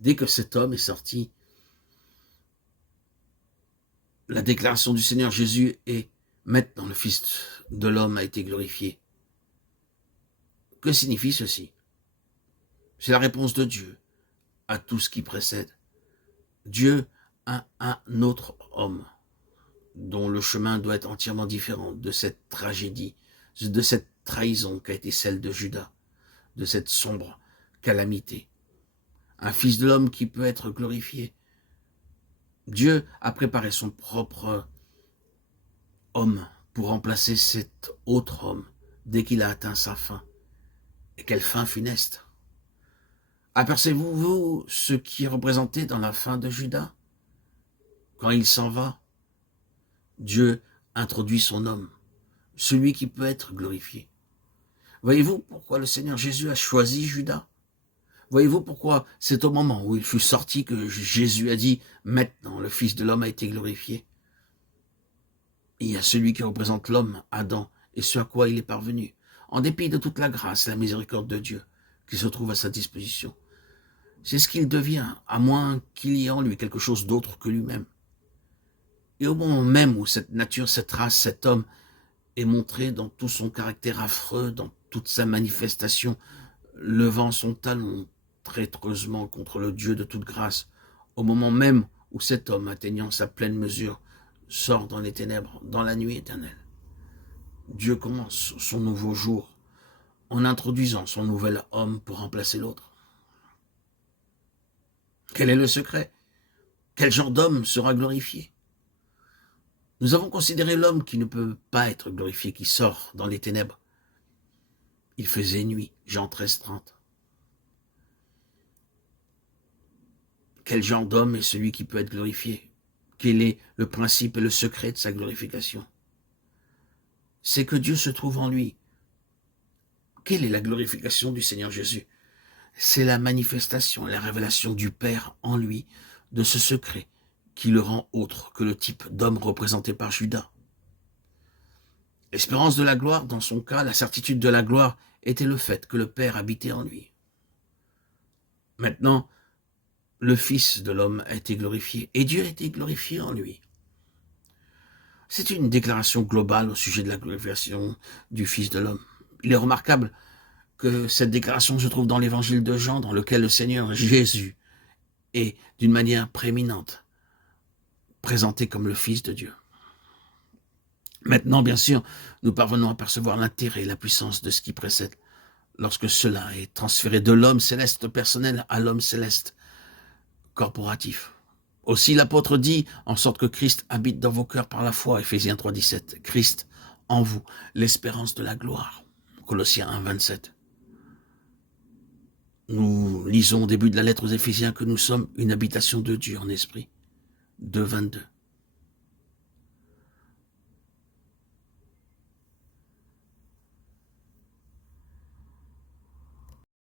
Dès que cet homme est sorti, la déclaration du Seigneur Jésus est « Maintenant le Fils de l'homme a été glorifié ». Que signifie ceci? C'est la réponse de Dieu à tout ce qui précède. Dieu a un autre homme dont le chemin doit être entièrement différent de cette tragédie, de cette trahison qu'a été celle de Judas, de cette sombre calamité. Un fils de l'homme qui peut être glorifié. Dieu a préparé son propre homme pour remplacer cet autre homme dès qu'il a atteint sa fin. Et quelle fin funeste! Apercevez-vous, vous, ce qui est représenté dans la fin de Judas? Quand il s'en va, Dieu introduit son homme, celui qui peut être glorifié. Voyez-vous pourquoi le Seigneur Jésus a choisi Judas? Voyez-vous pourquoi c'est au moment où il fut sorti que Jésus a dit « Maintenant, le Fils de l'homme a été glorifié ». Il y a celui qui représente l'homme, Adam, et ce à quoi il est parvenu, en dépit de toute la grâce et la miséricorde de Dieu qui se trouve à sa disposition. C'est ce qu'il devient, à moins qu'il y ait en lui quelque chose d'autre que lui-même. Et au moment même où cette nature, cette race, cet homme est montré dans tout son caractère affreux, dans toute sa manifestation, levant son talon traîtreusement contre le Dieu de toute grâce, au moment même où cet homme, atteignant sa pleine mesure, sort dans les ténèbres, dans la nuit éternelle. Dieu commence son nouveau jour en introduisant son nouvel homme pour remplacer l'autre. Quel est le secret? Quel genre d'homme sera glorifié? Nous avons considéré l'homme qui ne peut pas être glorifié, qui sort dans les ténèbres. Il faisait nuit, Jean 13:30. Quel genre d'homme est celui qui peut être glorifié? Quel est le principe et le secret de sa glorification? C'est que Dieu se trouve en lui. Quelle est la glorification du Seigneur Jésus? C'est la manifestation, la révélation du Père en lui, de ce secret qui le rend autre que le type d'homme représenté par Judas. L'espérance de la gloire, dans son cas, la certitude de la gloire, était le fait que le Père habitait en lui. Maintenant, le Fils de l'homme a été glorifié, et Dieu a été glorifié en lui. C'est une déclaration globale au sujet de la glorification du Fils de l'homme. Il est remarquable que cette déclaration se trouve dans l'évangile de Jean, dans lequel le Seigneur Jésus est, d'une manière prééminente, présenté comme le Fils de Dieu. Maintenant, bien sûr, nous parvenons à percevoir l'intérêt et la puissance de ce qui précède, lorsque cela est transféré de l'homme céleste personnel à l'homme céleste corporatif. Aussi l'apôtre dit, en sorte que Christ habite dans vos cœurs par la foi, Éphésiens 3:17, Christ en vous, l'espérance de la gloire, Colossiens 1:27. Nous lisons au début de la lettre aux Éphésiens que nous sommes une habitation de Dieu en esprit, 2:22.